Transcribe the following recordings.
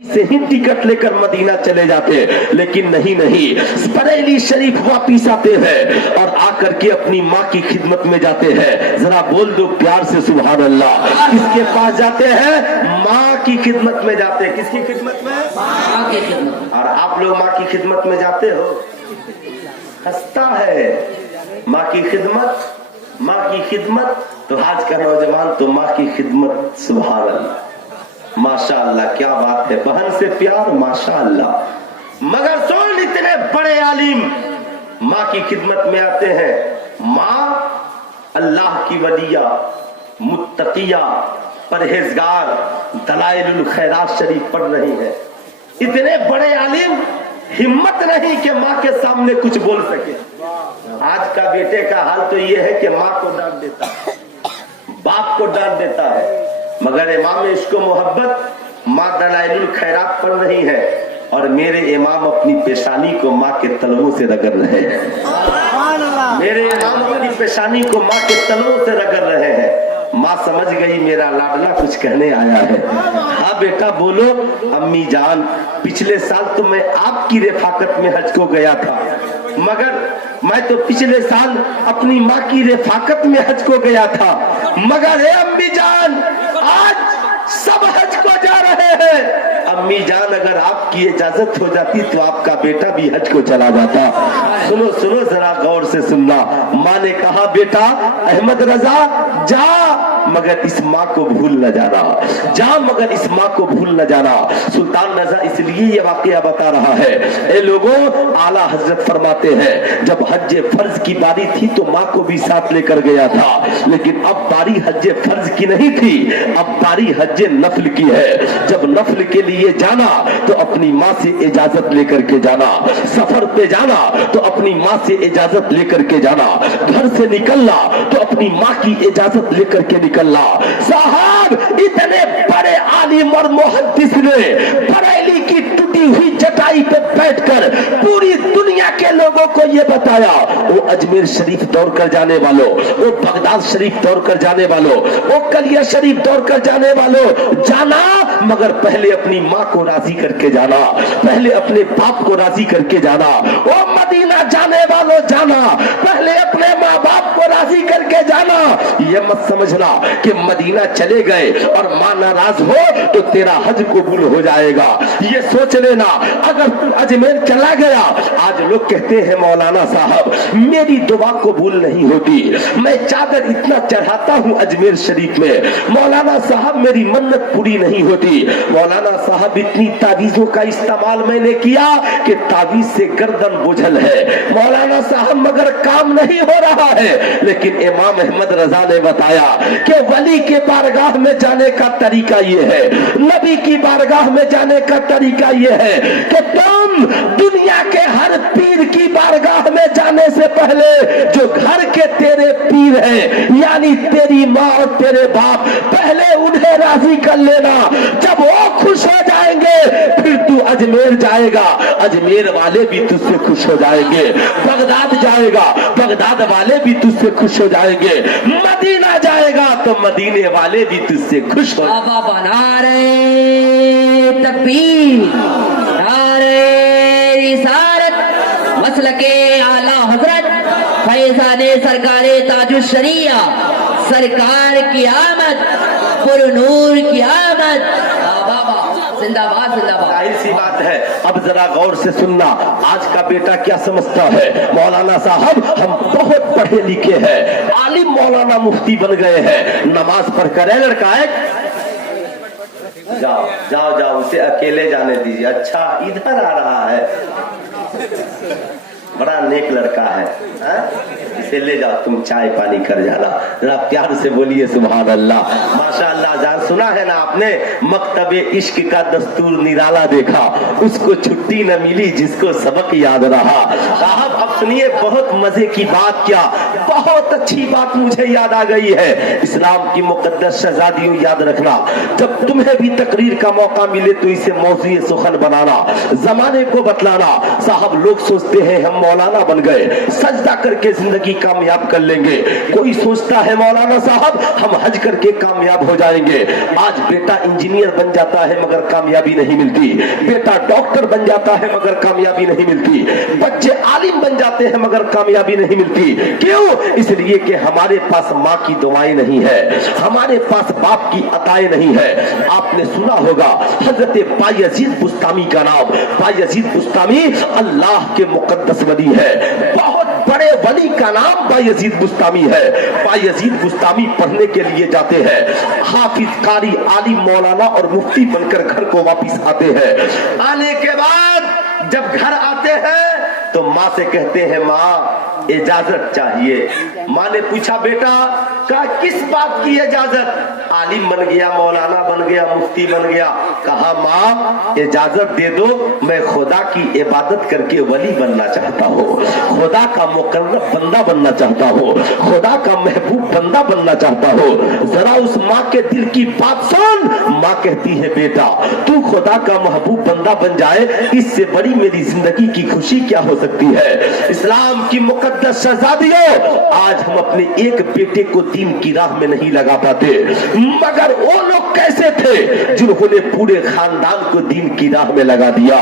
से ही टिकट लेकर मदीना चले जाते, लेकिन नहीं, बरेली शरीफ वापिस आते हैं और आकर के अपनी माँ की खिदमत में जाते हैं। जरा बोल दो प्यार से सुभान अल्लाह। किसके पास जाते हैं? माँ की खिदमत में जाते हैं। किसकी खिदमत में? माँ की खिदमत। और आप लोग माँ की खिदमत में जाते हो? हंसता है। माँ की खिदमत तो आज का नौजवान तो माँ की खिदमत, सुभान अल्लाह, माशाअल्लाह, क्या बात है। बहन से प्यार, माशाअल्लाह। मगर सुन, इतने बड़े आलिम माँ की खिदमत में आते हैं। माँ अल्लाह की वलिया, मुत्तकिया, परहेजगार, दलाइलुल खैरात शरीफ पढ़ रही है। इतने बड़े आलिम, हिम्मत नहीं कि माँ के सामने कुछ बोल सके। आज का बेटे का हाल तो ये है कि माँ को डांट देता है, बाप को डांट देता है। मगर इमाम इश्को मोहब्बत माँ दलाइलुल खैरात पढ़ रही है और मेरे इमाम अपनी पेशानी को माँ के तलवों से रगड़ रहे हैं। मेरे इमाम अपनी पेशानी को माँ के तलवों से रगड़ रहे हैं। माँ समझ गई मेरा लाडला कुछ कहने आया है। हाँ बेटा बोलो। अम्मी जान, पिछले साल तो मैं आपकी रेफाकत में हज को गया था, मगर मैं तो पिछले साल अपनी माँ की रेफाकत में हज को गया था, मगर हे अम्मी जान आज सब हज को जा रहे हैं। अम्मी जान, अगर आपकी इजाजत हो जाती तो आपका बेटा भी हज को चला जाता। सुनो सुनो, जरा गौर से सुनना। माँ ने कहा बेटा अहमद रजा जा, मगर इस माँ को भूल न जाना। जा, मगर इस माँ को भूल न जाना। सुल्तान रजा इसलिए ये वाकया बता रहा है। ए लोगों, आला हजरत फरमाते हैं जब हज फर्ज की बारी थी तो माँ को भी साथ लेकर गया था, लेकिन अब बारी हज फर्ज की नहीं थी, अब बारी हज नफल की है। जब नफल के लिए जाना तो अपनी माँ से इजाजत लेकर के जाना। सफर पे जाना तो अपनी माँ से इजाजत लेकर के जाना। घर से निकलना तो अपनी माँ की इजाजत लेकर के निकलना। साहब, इतने बड़े आलिम और मुहद्दिस ने बरेली की टूटी हुई चटाई पे बैठकर पूरी दुनिया के लोगों को ये बताया। वो अजमेर शरीफ दौड़ कर जाने वालों, वो बगदाद शरीफ दौड़ कर जाने वालों, वो कलिया शरीफ दौड़ कर जाने वालों, जाना, मगर पहले अपनी माँ को राजी करके जाना, पहले अपने बाप को राजी करके जाना। वो मदीना जाने वालों जाना, पहले अपने माँ बाप को राजी करके जाना। ये मत समझना कि मदीना चले गए और माँ नाराज हो तो तेरा हज कबूल हो जाएगा। ये सोच लेना अगर तू अजमेर चला गया। आज लोग कहते हैं मौलाना साहब मेरी दुआ कबूल नहीं होती, मैं चादर इतना चढ़ाता हूँ अजमेर शरीफ में, मौलाना साहब मेरी मन्नत पूरी नहीं होती। मौलाना साहब इतनी तावीजों का इस्तेमाल मैंने किया कि तावीज से गर्दन बोझल है मौलाना साहब, मगर काम नहीं हो रहा है। लेकिन इमाम अहमद रजा ने बताया कि वली के बारगाह में जाने का तरीका ये है, नबी की बारगाह में जाने का तरीका ये है कि तुम दुनिया के हर पीर की बारगाह में जाने से पहले जो घर के तेरे पीर हैं, यानी तेरी माँ और तेरे बाप, पहले उन्हें राजी कर लेना। जब वो खुश हो जाएंगे फिर तू अजमेर जाएगा, अजमेर वाले भी तुझसे खुश हो जाएंगे। बगदाद जाएगा, बगदाद वाले भी तुझसे खुश हो जाएंगे। मदीना जाएगा तो मदीने वाले भी तुझसे खुश हो। बाबा बना रहे तकबीर, नारे रिसालत, मसलके आला हजरत फैजाने सरकारे ताजुश शरिया, सरकार की आमद, पुरनूर की आमद। बाबा जिंदाबाद जिंदाबाद। जाहिर सी बात है। अब जरा गौर से सुनना, आज का बेटा क्या समझता है? मौलाना साहब हम बहुत पढ़े लिखे हैं, आलिम मौलाना मुफ्ती बन गए हैं, नमाज पढ़ कर लड़का है, जाओ जाओ जाओ उसे अकेले जाने दीजिए। अच्छा इधर आ रहा है, बड़ा नेक लड़का है, इसे ले जाओ, तुम चाय पानी कर जाना। जरा प्यार से बोलिए सुभान अल्लाह, माशाअल्लाह। जान सुना है ना आपने, मकतबे इश्क का दस्तूर निराला देखा, उसको छुट्टी न मिली जिसको सबक याद रहा। साहब अब सुनिए बहुत मजे की बात, क्या बहुत अच्छी बात मुझे याद आ गई है। इस्लाम की मुकद्दस शहजादियों, याद रखना, जब तुम्हें भी तकरीर का मौका मिले तो इसे मौज़ूए सुखन बनाना, जमाने को बतलाना। साहब लोग सोचते हैं हम मौलाना बन गए, सजदा करके जिंदगी कामयाब कर लेंगे। कोई सोचता है मौलाना साहब हम हज करके कामयाब हो जाएंगे। आज बेटा इंजीनियर बन जाता है मगर कामयाबी नहीं मिलती, बेटा डॉक्टर बन जाता है मगर कामयाबी नहीं मिलती, बच्चे आलिम बन जाते हैं मगर कामयाबी नहीं मिलती। क्यों? इसलिए कि हमारे पास माँ की दुआएं नहीं है, हमारे पास बाप की अताएं नहीं है। आपने सुना होगा हजरत बायजीद बुस्तामी का नाम। बायजीद बुस्तामी अल्लाह के मुकद्दस वली है, बहुत बड़े वली का नाम बायजीद बुस्तामी है। बायजीद बुस्तामी पढ़ने के लिए जाते हैं, हाफिज, कारी, आलिम, मौलाना और मुफ्ती बनकर घर को वापिस आते हैं। आने के बाद जब घर आते हैं तो माँ से कहते हैं माँ इजाजत चाहिए। माँ ने पूछा बेटा का किस बात की इजाजत? आलिम बन गया, मौलाना बन गया, मुफ्ती बन गया। कहा माँ इजाजत दे दो, मैं खुदा की इबादत करके वली बनना चाहता हूँ, खुदा का मुकर्रब बंदा बनना चाहता हूँ, खुदा का महबूब बंदा बनना चाहता हूँ। जरा उस माँ के दिल की बात सुन। माँ कहती है बेटा तू खुदा का महबूब बंदा बन जाए, इससे बड़ी मेरी जिंदगी की खुशी क्या हो सकती है। इस्लाम की मुकद्दस शहजादियों, आज हम अपने एक बेटे को दीन की राह में नहीं लगा पाते, मगर वो लोग कैसे थे जिन्होंने पूरे खानदान को दीन की राह में लगा दिया?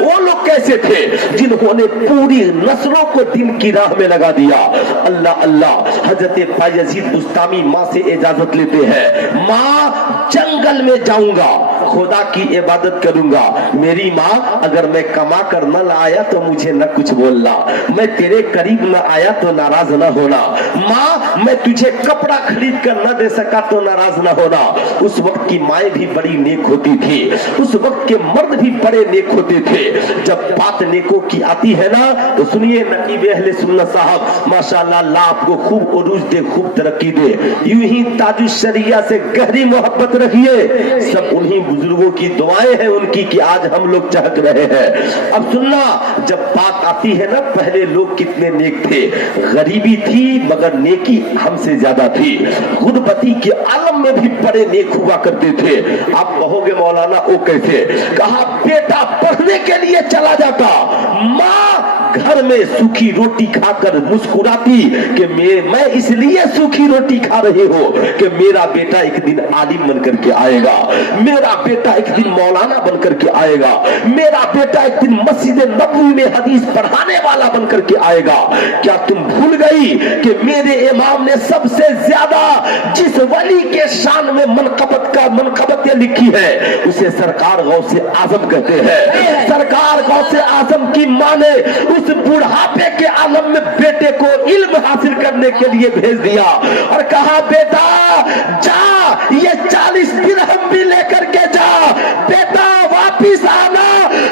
वो लोग कैसे थे जिन्होंने पूरी नस्लों को दीन की राह में लगा दिया? अल्लाह अल्लाह। हजरत बायजीद बुस्तामी माँ से इजाजत लेते हैं, माँ जंगल में जाऊंगा, खुदा की इबादत करूंगा। मेरी माँ अगर मैं कमा कर न लाया तो मुझे न कुछ बोलना, मैं तेरे करीब न आया तो नाराज न होना। माँ मैं तुझे कपड़ा खरीद कर न दे सका तो नाराज न होना। उस वक्त की माएँ भी बड़ी नेक होती थी, उस वक्त के मर्द भी बड़े नेक होते थे। जब बात नेकों की आती है ना तो सुनिए नकीब अहले सुन्नत साहब माशाअल्लाह, अल्लाह आपको खूब उरूज दे, खूब तरक्की दे। यूं ही ताजुश शरिया से गहरी मोहब्बत रखिए। सब उन्हीं बुजुर्गों की दुआएं हैं उनकी कि आज हम लोग चहक रहे हैं। अब सुनना, जब बात आती है ना पहले लोग कितने नेक थे, गरीबी थी मगर नेकी हमसे ज्यादा थी, गुरबती के आलम में भी बड़े नेक हुआ करते थे। आप कहोगे मौलाना वो कैसे? कहा बेटा पढ़ने के लिए चला जाता, माँ घर में सूखी रोटी खाकर मुस्कुराती कि मैं इसलिए सूखी रोटी खा रही हूँ कि मेरा बेटा एक दिन आलिम बनकर के आएगा, मेरा बेटा एक दिन मौलाना बनकर के आएगा, मेरा बेटा एक दिन मस्जिद नबवी में हदीस पढ़ाने वाला बनकर के आएगा। क्या तुम भूल गई कि मेरे इमाम ने सबसे ज्यादा जिस वली के शान में मनकबतें लिखी है उसे सरकार गौसे आजम कहते हैं। सरकार गौसे आजम की माँ ने उस बुढ़ापे के आलम में बेटे को इल्म हासिल करने के लिए भेज दिया और कहा बेटा जा ये 40 दिरहम भी लेकर के जा, बेटा वापिस आना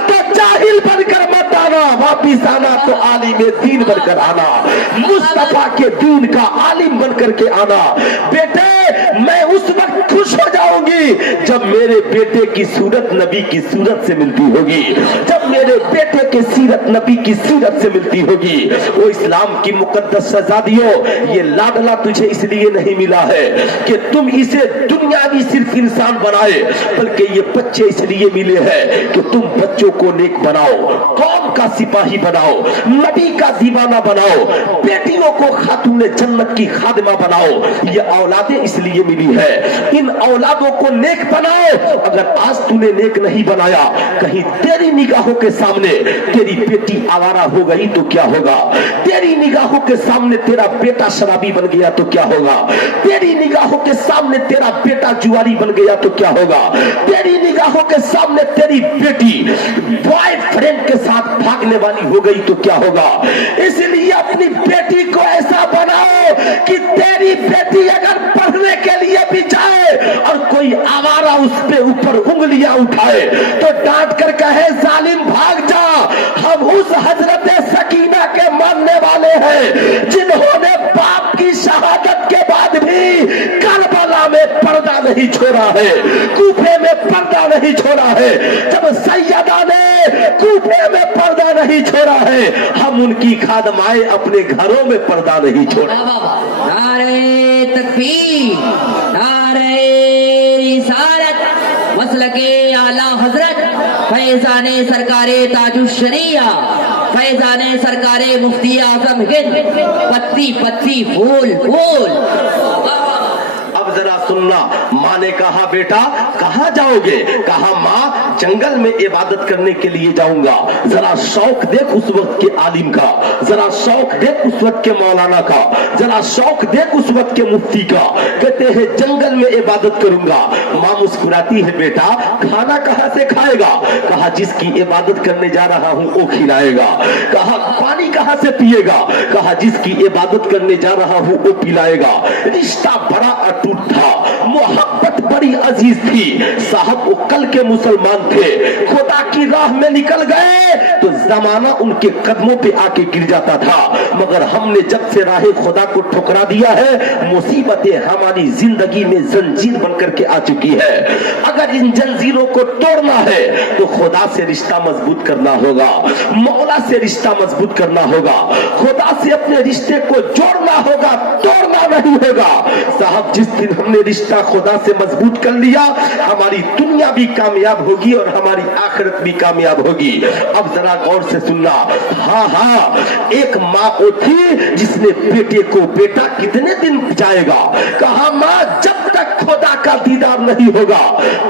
तो जाहिल बनकर मत आना, वापिस आना तो आलिम दीन बनकर आना, मुस्तफा के दीन का आलिम बनकर के आना। बेटे मैं उस वक्त खुश हो जाऊंगी जब मेरे बेटे की सूरत नबी की सूरत से मिलती होगी, जब मेरे बेटे के सीरत नबी की सीरत से मिलती होगी। वो इस्लाम की मुकद्दस शहजादियों, ये लाडला तुझे इसलिए नहीं मिला है कि तुम इसे दुनियावी सिर्फ इंसान बनाए, बल्कि ये बच्चे इसलिए मिले हैं कि तुम बच्चों को नेक बनाओ, कौम का सिपाही बनाओ, नबी का दीवाना बनाओ, बेटियों को खातून जन्नत की खादिमा बनाओ। ये औलादें इसलिए मिली है, इन औलादों को नेक बनाओ। अगर आज तूने नेक नहीं बनाया, कहीं तेरी निगाहों के सामने तेरी बेटी आवारा हो गई तो क्या होगा? तेरी निगाहों के सामने तेरा बेटा शराबी बन गया तो क्या होगा? तेरी निगाहों के सामने तेरा बेटा जुआरी बन गया तो क्या होगा? तेरी निगाहों के सामने तेरी बेटी बॉयफ्रेंड के साथ भागने वाली हो गई तो क्या होगा? इसलिए अपनी बेटी को ऐसा बनाओ कि तेरी बेटी अगर पढ़ने के लिए भी जाए और कोई आवारा उस पे ऊपर उंगलियां उठाए तो डांट कर कहे जालिम भाग जा। हम उस हजरत सकीना के मानने वाले हैं जिन्होंने बाप की शहादत के बाद भी करबला में पर्दा नहीं छोड़ा है, कूफे में पर्दा नहीं छोड़ा है। जब सैयदा ने कूफे में पर्दा नहीं नहीं छोड़ा है, हम उनकी खादमाएं अपने घरों में पर्दा नहीं छोड़ा। नारे तकबीर, नारे रिसालत, मसलके आला हजरत, फैजाने सरकारे ताजुश शरिया, फैजाने सरकारे मुफ्ती आजम हिंद, पत्ती पत्ती फूल फूल। अब जरा सुनना, माँ ने कहा बेटा कहाँ जाओगे? कहा माँ जंगल में इबादत करने के लिए जाऊंगा। जरा शौक देख उस वक्त के आलिम का, जरा शौक देख उस वक्त के मौलाना का, जरा शौक देख उस वक्त के मुफ्ती का। कहते हैं जंगल में इबादत करूंगा। माँ मुस्कुराती है, बेटा खाना कहाँ से खाएगा? कहा जिसकी इबादत करने जा रहा हूँ वो खिलाएगा। कहा पानी कहाँ से पिएगा? कहा जिसकी इबादत करने जा रहा हूँ वो पिलाएगा। रिश्ता बड़ा अटूट था, मोहब्बत बड़ी अजीज थी। साहब वो कल के मुसलमान थे, खुदा की राह में निकल गए तो जमाना उनके कदमों पे आके गिर जाता था। मगर हमने जब से राह खुदा को ठुकरा दिया है, मुसीबतें हमारी जिंदगी में जंजीर बनकर के आ चुकी है। अगर इन जंजीरों को तोड़ना है तो खुदा से रिश्ता मजबूत करना होगा, मौला से रिश्ता मजबूत करना होगा, खुदा से अपने रिश्ते को जोड़ना होगा, तोड़ना नहीं होगा। साहब जिस दिन हमने रिश्ता खुदा से मजबूत कर लिया, हमारी दुनिया भी कामयाब होगी और हमारी आखिरत भी कामयाब होगी। अब जरा गौर से सुनना। हाँ, एक माँ वो थी जिसने बेटे को, बेटा कितने दिन जाएगा? कहा माँ जब तक खुदा का दीदार नहीं होगा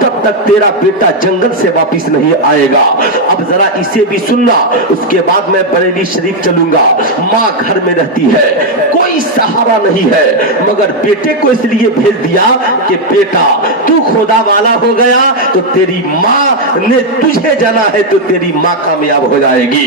तब तक तेरा बेटा जंगल से वापिस नहीं आएगा। अब जरा इसे भी सुनना, उसके बाद मैं बरेली शरीफ चलूंगा। माँ घर में रहती है, कोई सहारा नहीं है, मगर बेटे को इसलिए भेज दिया कि बेटा तू खुदा वाला हो गया तो तेरी माँ ने तुझे जाना है तो तेरी माँ कामयाब हो जाएगी,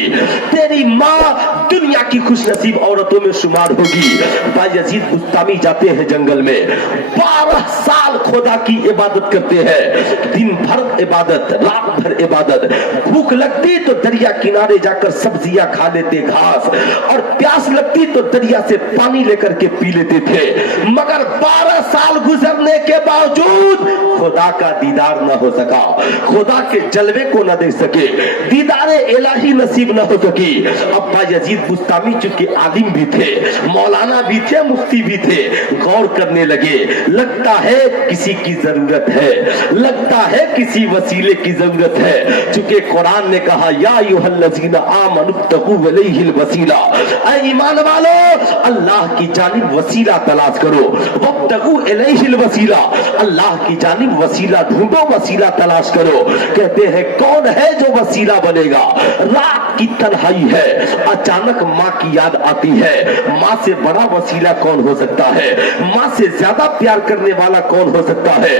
तेरी माँ दुनिया की खुशनसीब औरतों में शुमार होगी। बायजीद बुस्तामी जाते हैं जंगल में, 12 साल खुदा की इबादत करते हैं, दिन भर इबादत, रात भर इबादत। भूख लगती तो दरिया किनारे जाकर सब्जियां खा लेते, घास, और प्यास लगती तो दरिया से पानी लेकर के पी लेते थे। मगर 12 साल गुजरने के बावजूद खुदा का दीदार न हो सका, खुदा के जलवे को न देख सके, दीदारे इलाही नसीब न हो सकी। अब बायजीद बुस्तामी चूंकि आलिम भी थे, मौलाना भी थे, मुफ्ती भी थे, गौर करने लगे। लगता है किसी की जरूरत है, लगता है किसी वसीले की जरूरत है। चूंकि कुरान ने कहा या अय्युहल्लज़ीना आमनुत्तकू इलैहिल वसीला, ऐ ईमान वालो अल्लाह की जानिब वसीला तलाश करो। वब्तगू इलैहिल वसीला, अल्लाह की जानिब वसीला ढूंढो, वसीला तलाश करो। कहते हैं कौन है जो वसीला बनेगा? रात की तन्हाई है, अचानक माँ की याद आती है। माँ से बड़ा वसीला कौन हो सकता है? माँ से ज्यादा प्यार करने वाला कौन हो सकता है?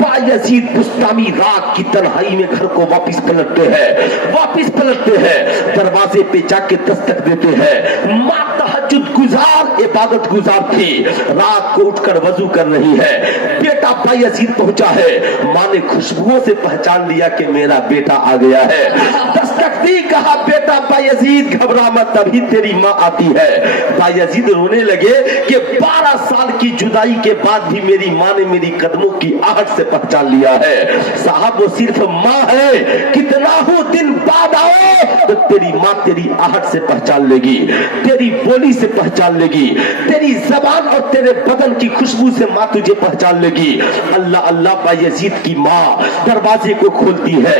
बायजीद बुस्तामी रात की तन्हाई में घर को वापिस पलटते हैं, दरवाजे पे जाके दस्तक देते हैं। माँ तहज्जुद गुजार, इबादत गुजार थी, रात को उठकर वजू कर रही है। बेटा बायजीद पहुंचा है, माँ ने खुशबुओं से पहचान लिया कि मेरा बेटा आ गया है। दस्तक दी, कहा बेटा बायजीद घबरा मत, तभी तेरी माँ आती है। बायजीद रोने लगे कि 12 साल की जुदाई के बाद भी मेरी माँ ने मेरी कदमों की आहट से पहचान लिया है। साहब वो सिर्फ माँ है, कितना हो दिन बाद आओ तो तेरी माँ तेरी आहट से पहचान लेगी, तेरी बोली से पहचान लेगी, तेरी जबान और तेरे बदन की खुशबू से माँ तुझे पहचान लेगी। अल्लाह अल्लाह बायजीद की माँ दरवाजे को खोलती है,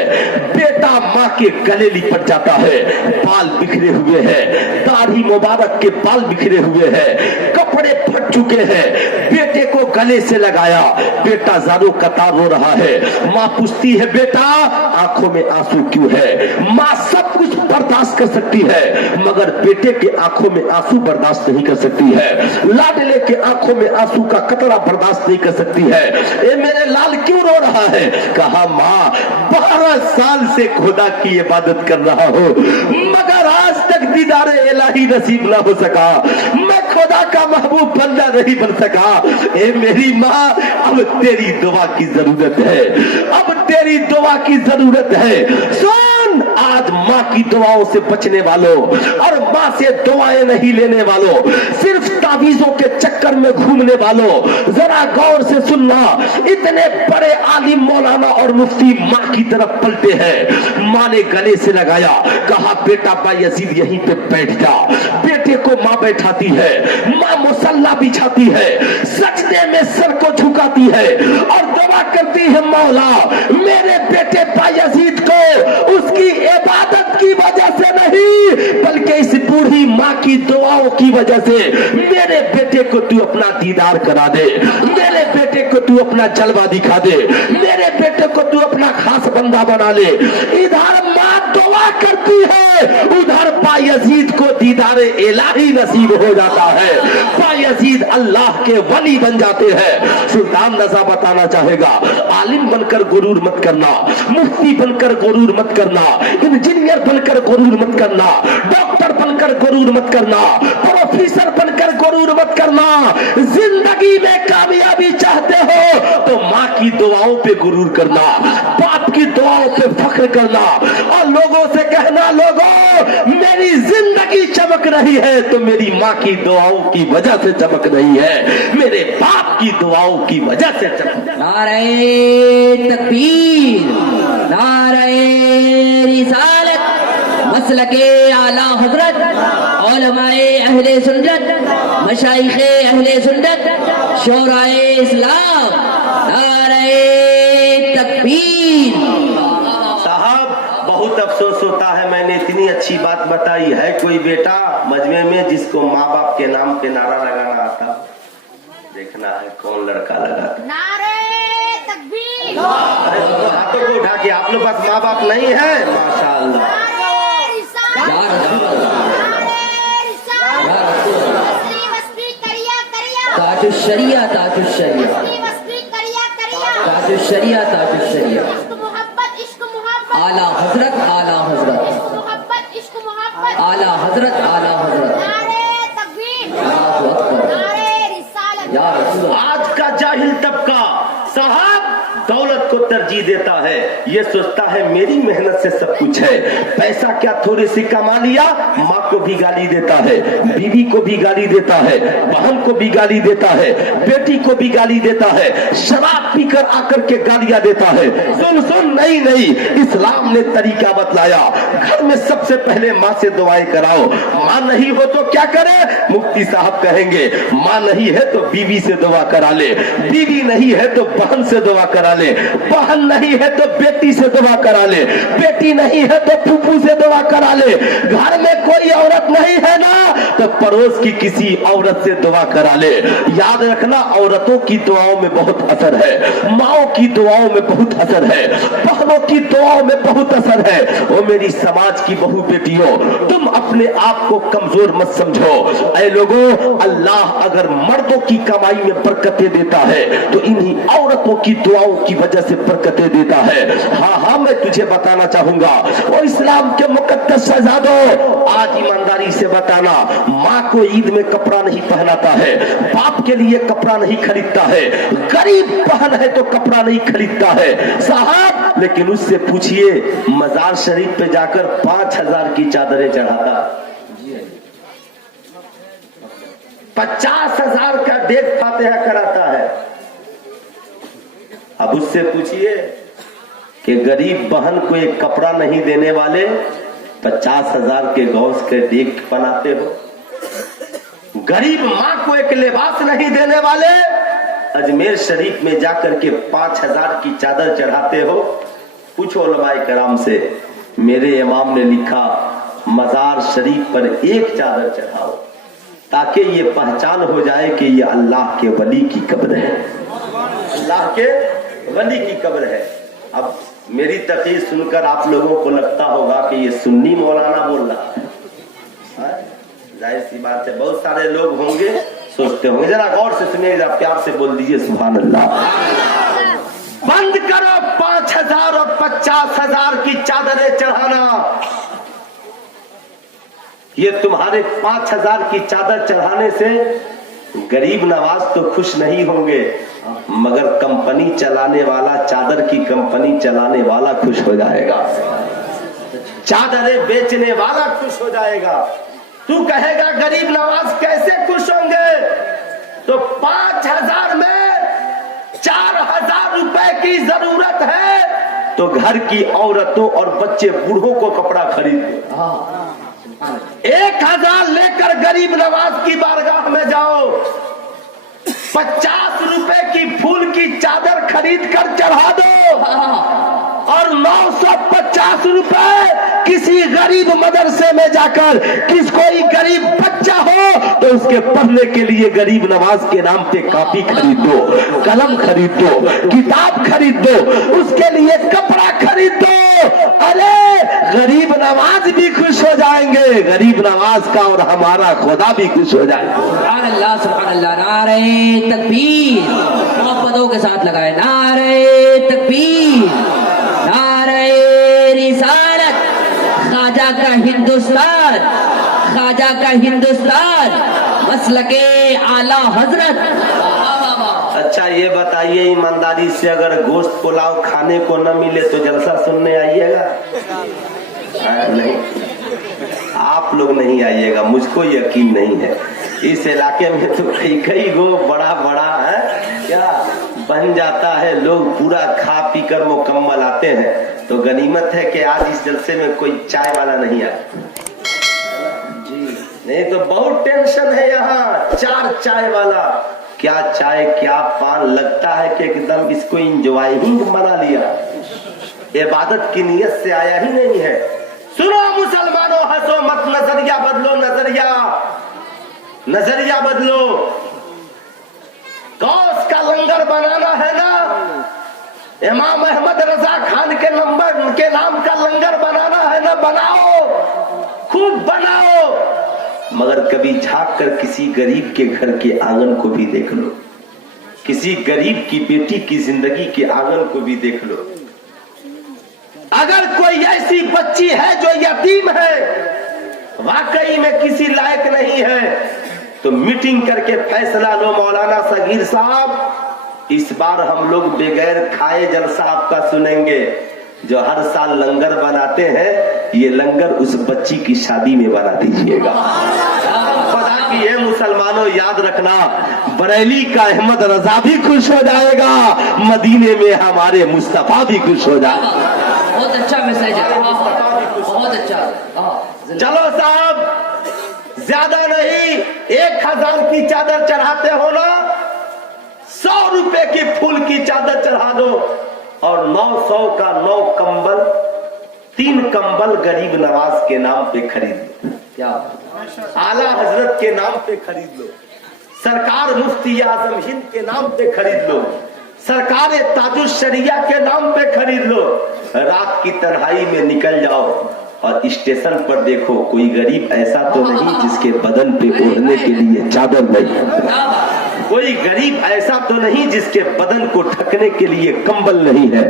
बेटा माँ के गले लिपट जाता है। बाल बिखरे हुए हैं, दाढ़ी मुबारक के बाल बिखरे हुए हैं, कपड़े फट चुके हैं। बेटे को गले से लगाया, बेटा जारो कतार रो रहा है। माँ पूछती है बेटा आंखों में आंसू क्यों है? माँ सब कुछ बर्दाश्त कर सकती है मगर बेटे के आंखों में आंसू बर्दाश्त नहीं कर सकती है, लाडले के आंखों में आंसू का कतरा बर्दाश्त नहीं कर सकती है। ए मेरे लाल क्यों रो रहा है? कहा माँ 12 साल से खुदा की इबादत कर रहा हूँ मगर आज तक दीदारे इलाही नसीब ना हो सका, मैं खुदा का महबूब बंदा नहीं बन सका। ए मेरी माँ अब तेरी दुआ की जरूरत है, अब तेरी दुआ की जरूरत है। सुन आज माँ की दुआओं से बचने वालों और माँ से दुआएं नहीं लेने वालों, सिर्फ तावीजों के चक्कर में घूमने वालों, जरा गौर से सुनना। इतने बड़े आलिम मौलाना और मुफ्ती माँ की तरफ पलटे हैं। माँ ने गले से लगाया, कहा बेटा बायजीद यहीं पे बैठ जा। बेटे को माँ बैठाती है, माँ मुसल्ला बिछाती है, सजदे में सर को झुकाती है और दुआ करती है, मौला मेरे बेटे बायजीद को उसकी इबादत की वजह से नहीं बल्कि इस बूढ़ी माँ की दुआओं की वजह से मेरे बेटे को तू अपना दीदार करा दे, मेरे बेटे को तू अपना जलवा दिखा दे, मेरे बेटे को तू अपना खास बंदा बना ले। इधर माँ दुआ करती है, उधर बायजीद को दीदार इलाही नसीब हो जाता है, बायजीद अल्लाह के वली बन जाते हैं। सुल्तान रज़ा बताना चाहेगा, आलिम बनकर गुरूर मत करना, मुफ्ती बनकर गुरूर मत करना, इंजीनियर बनकर गुरूर मत करना, डॉक्टर बनकर गुरूर मत करना, प्रोफेसर बनकर गुरूर मत करना। जिंदगी में कामयाबी चाहते हो तो माँ की दुआओं पे गुरूर करना, बाप की दुआओं पे फख्र करना और लोगों से कहना, लोगों मेरी जिंदगी चमक रही है तो मेरी माँ की दुआओं की वजह से चमक रही है, मेरे बाप की दुआओं की वजह से चमक। नारे तकबीर, नारे रिसालत, मसलके आला हजरत, उलमाए अहले सुन्नत, मशाइखे अहले सुन्नत, शोराए इस्लाम, नारे तकबीर। साहब बहुत अफसोस होता है, मैंने इतनी अच्छी बात बताई है, कोई बेटा मजमे में जिसको माँ बाप के नाम पे नारा लगाना आता, देखना है कौन लड़का लगा। नारे तकबीर, अरे तो हाथों को उठा के, आप लोग पास माँ बाप नहीं है? माशाअल्लाह। नारे रिसालत, नारे रिसालत, मस्ती मस्ती करिया करिया, ताजुश शरिया, ताजुश शरिया, मस्ती मस्ती करिया करिया, ताजुश शरिया, ताजुश शरिया। इश्क मोहब्बत, इश्क मोहब्बत, आला हजरत, आला हजरत, इश्क मोहब्बत, इश्क मोहब्बत, आला हजरत, आला हजरत। नारे तकबीर, अल्लाहु अकबर। नारे रिसालत। या रसूल अल्लाह। आज का जाहिल तबका साहब दौलत को तरजीह देता है, ये सोचता है मेरी मेहनत से सब कुछ है, पैसा क्या थोड़ी सी कमा लिया, माँ को भी गाली देता है, बीवी को भी गाली देता है, बहन को भी गाली देता है, बेटी को भी गाली देता है, शराब पीकर आकर के गालियां देता है। सुन सुन, नहीं नहीं, इस्लाम ने तरीका बतलाया, घर में सबसे पहले माँ से दुआएं कराओ। माँ नहीं हो तो क्या करे? मुफ्ती साहब कहेंगे, माँ नहीं है तो बीवी से दुआ करा ले, बीवी नहीं है तो बहन से दुआ करा ले, बहन नहीं है तो बेटी से दुआ करा ले, बेटी नहीं है तो फूफू से दुआ करा ले, घर में कोई औरत नहीं है ना तो पड़ोस की किसी औरत से दुआ करा ले। याद रखना, औरतों की दुआओं में बहुत असर है, माओ की दुआओं में बहुत असर है, बहनों की दुआओं में बहुत असर है। वो मेरी समाज की बहू बेटियों, तुम अपने आप को कमजोर मत समझो। ऐ लोगों, अल्लाह अगर मर्दों की कमाई में बरकतें देता है तो इन्हीं औरतों की दुआओं की वजह से बरकतें देता है। हाँ हाँ, मैं तुझे बताना चाहूंगा, वो इस्लाम के मुकद्दस शहजादों, आज ईमानदारी से बताना, माँ को ईद में कपड़ा नहीं पहनाता है, बाप के लिए कपड़ा नहीं खरीदता है, गरीब बहन है तो कपड़ा नहीं खरीदता है साहब, लेकिन उससे पूछिए मजार शरीफ पे जाकर 5000 की चादरें चढ़ाता, 50,000 का देख फातिहा कराता है। अब उससे पूछिए कि गरीब बहन को एक कपड़ा नहीं देने वाले 50,000 के गौस के देख बनाते हो, गरीब माँ को एक लिबास नहीं देने वाले अजमेर शरीफ में जाकर के 5000 की चादर चढ़ाते हो। पूछो उलमाए कराम से, मेरे इमाम ने लिखा मजार शरीफ पर एक चादर चढ़ाओ ताकि ये पहचान हो जाए कि ये अल्लाह के वली की कब्र है, अल्लाह के वली की कब्र है। अब मेरी तकरीर सुनकर आप लोगों को लगता होगा कि ये सुन्नी मौलाना बोल रहा है, जाहिर सी बात है, बहुत सारे लोग होंगे सोचते होंगे। जरा गौर से सुनिए, जरा प्यार से बोल दीजिए सुभान अल्लाह। बंद करो 5000 और 50,000 की चादरें चढ़ाना। ये तुम्हारे 5000 की चादर चढ़ाने से गरीब नवाज तो खुश नहीं होंगे, मगर कंपनी चलाने वाला, चादर की कंपनी चलाने वाला खुश हो जाएगा। चादरें बेचने वाला खुश हो जाएगा। तू कहेगा गरीब नवाज कैसे खुश होंगे? तो 5,000 में 4,000 रुपए की जरूरत है तो घर की औरतों और बच्चे बूढ़ों को कपड़ा खरीद दो। 1,000 लेकर गरीब नवाज की बारगाह में जाओ, 50 रुपए की फूल की चादर खरीद कर चढ़ा दो और 950 रुपए किसी गरीब मदरसे में जाकर किस कोई गरीब बच्चा हो तो उसके पढ़ने के लिए गरीब नवाज के नाम पे कॉपी खरीद दो, कलम खरीद दो, किताब खरीद दो, उसके लिए कपड़ा खरीद दो। अरे गरीब नवाज भी खुश हो जाएंगे, गरीब नवाज का और हमारा खुदा भी खुश हो जाएगा। सुभान अल्लाह, सुभान अल्लाह। नारे तकबीर, मोहब्बतों के साथ लगाए। नारे तकबीर, नारे रिसालत, ख्वाजा का हिंदुस्तान, ख्वाजा का हिंदुस्तान, मसलके आला हजरत। अच्छा ये बताइए ईमानदारी से, अगर गोश्त पुलाव खाने को न मिले तो जलसा सुनने आइएगा? नहीं, आप लोग नहीं आइएगा, मुझको यकीन नहीं है। इस इलाके में तो कई गो बड़ा बड़ा है क्या बन जाता है, लोग पूरा खा पी कर मुकम्मल आते हैं। तो गनीमत है कि आज इस जलसे में कोई चाय वाला नहीं आया जी, नहीं तो बहुत टेंशन है यहाँ। 4 चाय वाला, क्या चाय क्या पान, लगता है कि एकदम इसको इंजॉय ही बना लिया, इबादत की नियत से आया ही नहीं है। सुनो मुसलमानों, हंसो मत, नजरिया बदलो, नजरिया बदलो। गौस का लंगर बनाना है ना, इमाम अहमद रजा खान के नाम का लंगर बनाना है ना, बनाओ, खूब बनाओ, मगर कभी झांक कर किसी गरीब के घर के आंगन को भी देख लो, किसी गरीब की बेटी की जिंदगी के आंगन को भी देख लो। अगर कोई ऐसी बच्ची है जो यतीम है, वाकई में किसी लायक नहीं है, तो मीटिंग करके फैसला लो मौलाना सगीर साहब, इस बार हम लोग बगैर खाए जलसा आपका सुनेंगे। जो हर साल लंगर बनाते हैं, ये लंगर उस बच्ची की शादी में बना दीजिएगा। खुदा की ये मुसलमानों याद रखना, बरेली का अहमद रजा भी खुश हो जाएगा, मदीने में हमारे मुस्तफा भी खुश हो जाएगा। बहुत अच्छा मैसेज है, बहुत अच्छा। चलो साहब, ज्यादा नहीं, 1,000 की चादर चढ़ाते हो ना, 100 रुपए की फूल की चादर चढ़ा दो और 900 का 9 कंबल, 3 कंबल गरीब नवाज के नाम पे खरीद लो, क्या आला हजरत के नाम पे खरीद लो, सरकार मुफ्ती आजम हिंद के नाम पे खरीद लो, सरकार ताजुल शरिया के नाम पे खरीद लो। रात की तन्हाई में निकल जाओ और स्टेशन पर देखो, कोई गरीब ऐसा तो नहीं जिसके बदन पे ओढ़ने के लिए चादर नहीं, कोई गरीब ऐसा तो नहीं जिसके बदन को ढकने के लिए कंबल नहीं है।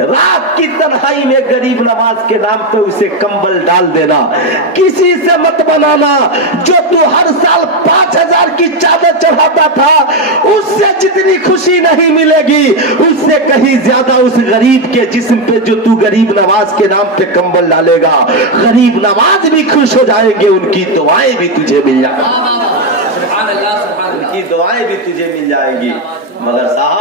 रात की तन्हाई में गरीब नवाज के नाम पे उसे कंबल डाल देना, किसी से मत बनाना। जो तू हर साल 5,000 की चादर चढ़ाता था, उससे जितनी खुशी नहीं मिलेगी, उससे कहीं ज्यादा उस गरीब के जिस्म पे जो तू गरीब नवाज के नाम पे कंबल डालेगा, गरीब नवाज भी खुश हो जाएंगे, उनकी दुआएं भी तुझे मिल जाएंगी, उनकी दुआएं भी तुझे मिल जाएंगी। मगर साहब